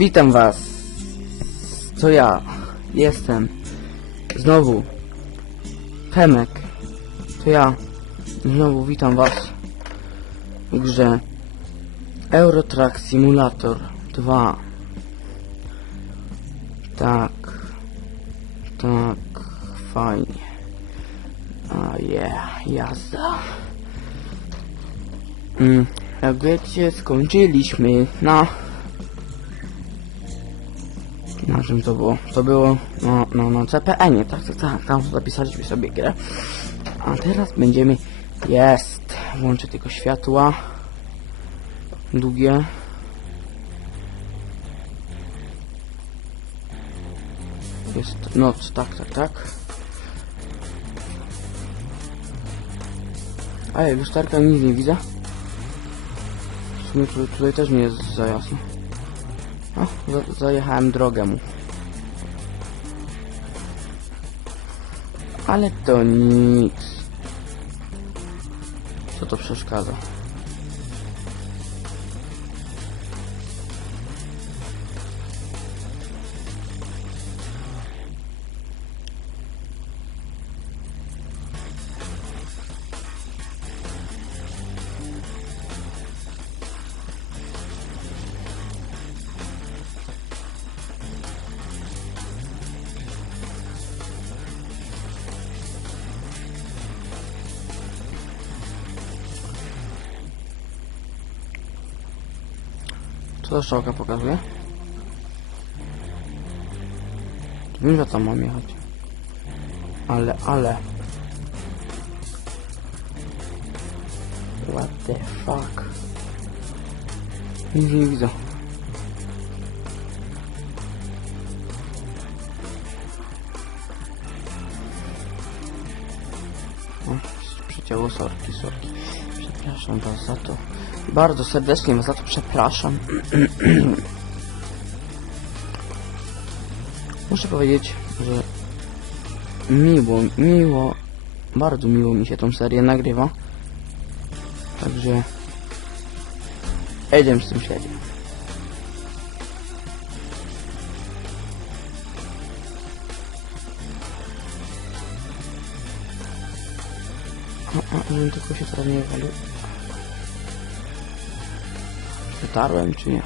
Witam was. To ja. Jestem. Znowu. Hemek. To ja. Znowu witam was. W grze Eurotrack Simulator 2. Tak. Tak. Fajnie. A yeah, jazda. Mm, jak wiecie, skończyliśmy na... Na czym to było? To było no, no, no CPN-ie, tak, tak, tak, tam zapisaliśmy sobie grę. A teraz będziemy... Jest! Włączę tylko światła. Długie. Jest noc, tak, tak, tak. Ej, lusterka nic nie widzę. W sumie tu, tutaj też nie jest za jasno. O, za, zajechałem drogę mu. Ale to nic. Co to przeszkadza? Co ta strzałka pokazuje? Wiem, że tam mam jechać. Ale, ale... What the fuck? Nic nie widzę. O, przecięło sorki, sorki. Przepraszam was za to. Bardzo serdecznie was za to przepraszam. Muszę powiedzieć, że miło, miło, bardzo miło mi się tą serię nagrywa. Także jedziemy z tym śledziem. O, o, żebym tylko się teraz nie walił. Dotarłem czy nie?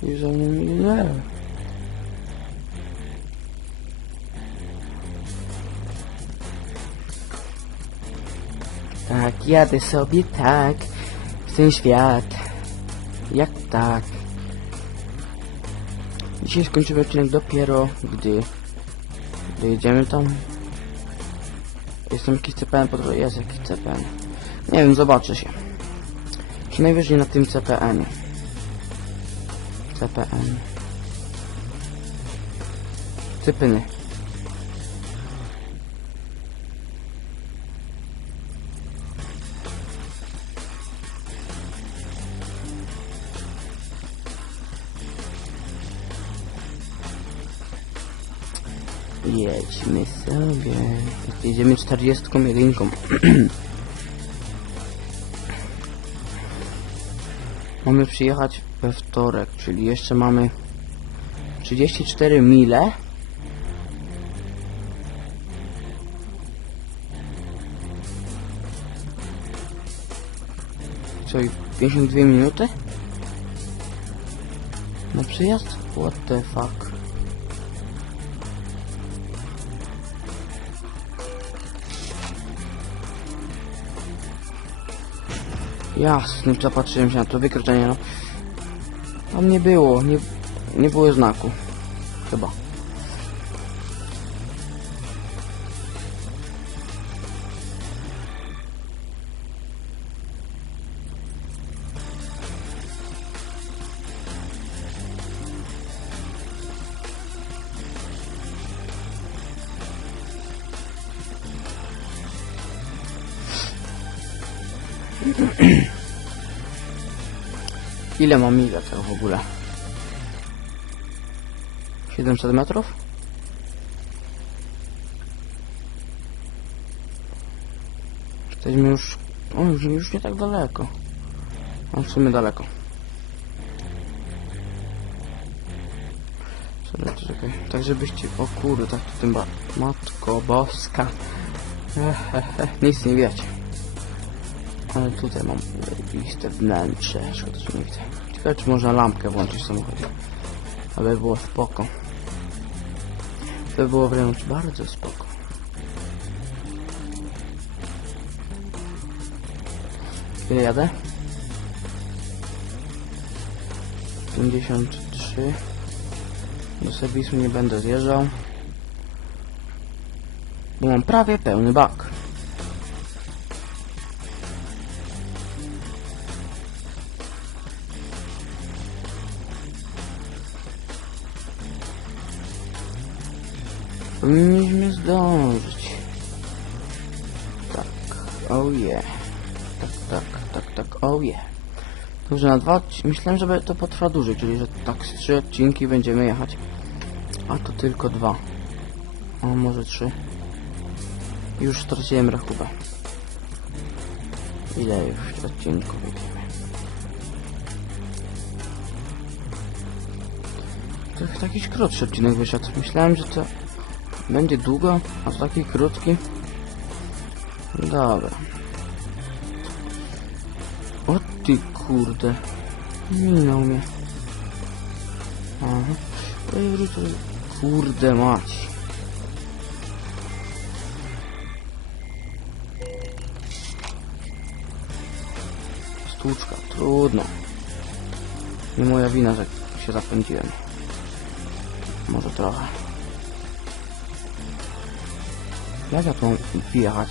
Czyli za mną nie. Tak, jadę sobie tak w ten świat. Jak tak? Dzisiaj skończymy odcinek dopiero, gdy, gdy jedziemy tam. Jestem jakiś CPN po drodze, jest jakiś CPN. Nie wiem, zobaczę się. Czy najwyżej na tym CPN. CPN. Cypyny. Jedźmy sobie. Jedziemy 41. mamy przyjechać we wtorek, czyli jeszcze mamy 34 mile. Co i 52 minuty? Na przyjazd? What the fuck? Jasne, zapatrzyłem się na to wykroczenie, no. Tam nie było, nie, nie było znaku. Chyba. Ile mam miga to w ogóle? 700 metrów? Jesteśmy już... O, już, już nie tak daleko. No, w sumie daleko. Czekaj. Tak żebyście... O kurde, tak to tym ba... Matko boska. Ech, ech, ech. Nic nie wiecie. Ale tutaj mam listę wnętrze. Szkoda, że nie widzę. Ciekawe, czy można lampkę włączyć w samochodzie. Aby było spoko. To by było wręcz bardzo spoko. Ile jadę? 53 Do serwisu nie będę zjeżdżał Bo mam prawie pełny bak Powinniśmy zdążyć Tak, oh yeah Tak, tak, tak, tak, oh yeah Dobrze, na dwa Myślałem, że to potrwa dłużej, czyli że tak z trzy odcinki będziemy jechać. A to tylko dwa. O, może trzy. Już straciłem rachubę. Ile już odcinków jedziemy? To jakiś krótszy odcinek wyszedł. Myślałem, że to będzie długo, a to taki krótki. Dobra. O ty kurde. Minął mnie. Aha. Wrócę. Kurde mać. Stłuczka, trudno. Nie moja wina, że się zapędziłem. Może trochę. Ja mam wjechać?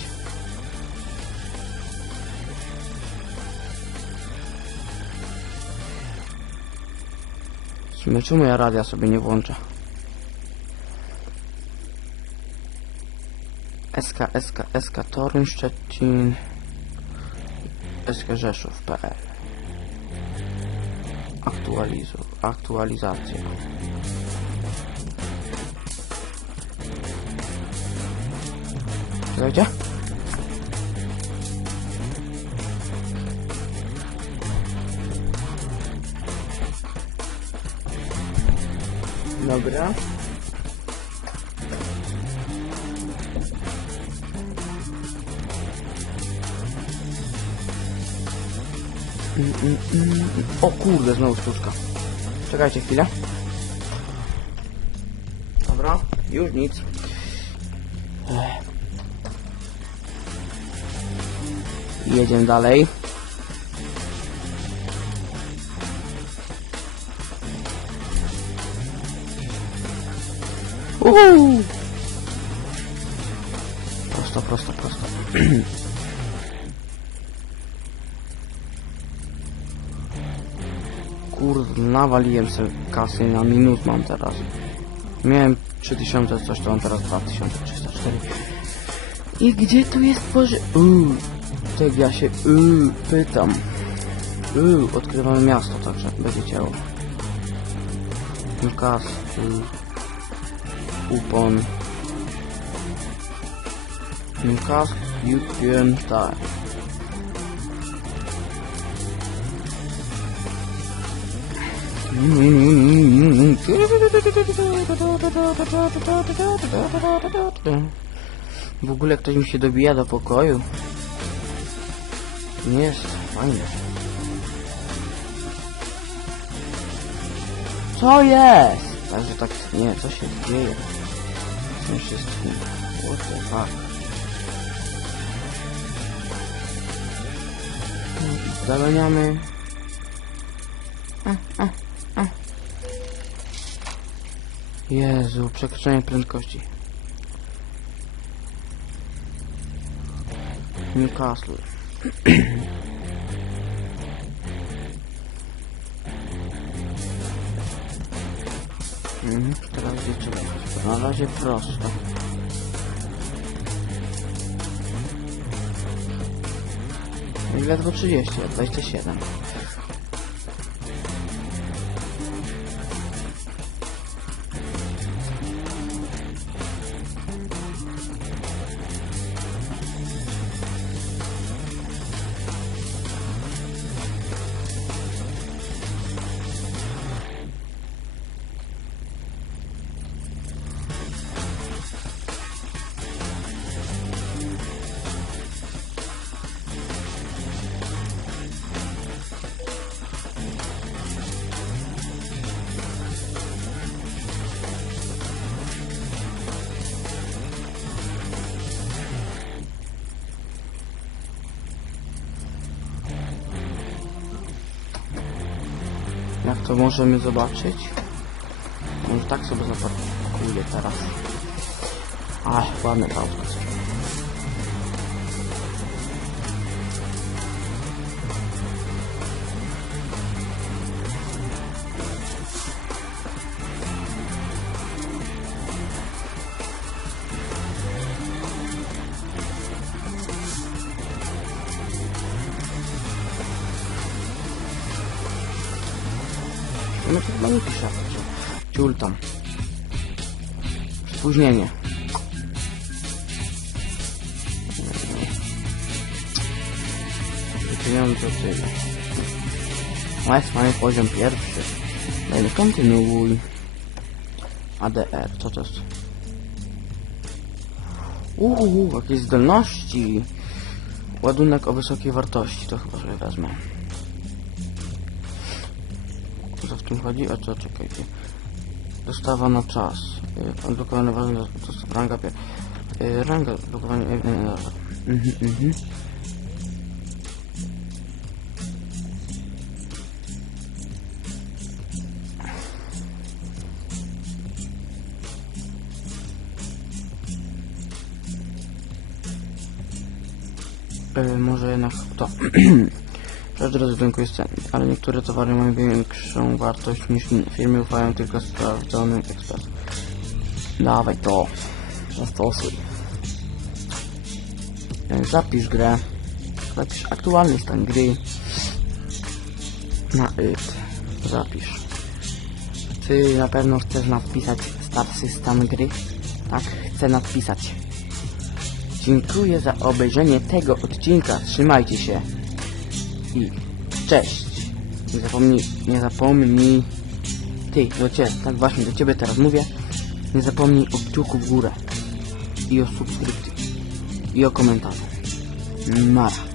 W sumie czemu ja radia sobie nie włączę? SK, SK, SK Toruń, Szczecin SK Rzeszów.pl Aktualizu, aktualizacja Czekajcie Dobra. Mm, mm, mm. O kurde, znowu sztuczka. Czekajcie chwilę. Dobra, już nic. Jedziemy dalej. Uuu. Prosto, prosto, prosto. Kurde, nawaliłem sobie kasy na minus mam teraz. Miałem 3000 coś, to mam teraz 2304. I gdzie tu jest Boże? Uuu, tak ja się uuu, pytam. Uuu, odkrywamy miasto, także będzie ciało. Newcastle. Upon. Newcastle, European Time. W ogóle ktoś mi się dobija do pokoju. Nie fajnie. Co jest? Także tak, nie, co się dzieje? Co się tym? What the fuck? Zaganiamy. Jezu, przekroczenie prędkości. Newcastle. Mhm, teraz jechać? Na razie prosto. I ledwo 30, a 27. to możemy zobaczyć? Może tak sobie zaparkuję teraz. Ach, ładne auto. No nie pisze, że ciul tam. Spóźnienie. Pieniądze tyle. Jest, mamy poziom pierwszy. Dajmy kontynuuj. ADR, co to jest? Uuu, jakieś zdolności. Ładunek o wysokiej wartości, to chyba sobie wezmę. O co w tym chodzi? A co, czekajcie. Dostawa na czas. Yy, Odblokowane ważne dostęp ranga pier... Yy, ranga odblokowanie... Dobra. Mhm, mhm. Yy, może jednak to. Każdy rodzaj jest ale niektóre towary mają większą wartość niż inne. Firmy ufają tylko sprawdzonym ekspertom. Dawaj to. Zastosuj. Zapisz grę. Zapisz aktualny stan gry. Na it. Zapisz. Ty na pewno chcesz napisać starszy stan gry? Tak, chcę napisać. Dziękuję za obejrzenie tego odcinka. Trzymajcie się. I cześć. Nie zapomnij, nie zapomnij. Ty, do ciebie, tak właśnie do ciebie teraz mówię. Nie zapomnij o kciuku w górę. I o subskrypcji. I o komentarzu. Mara.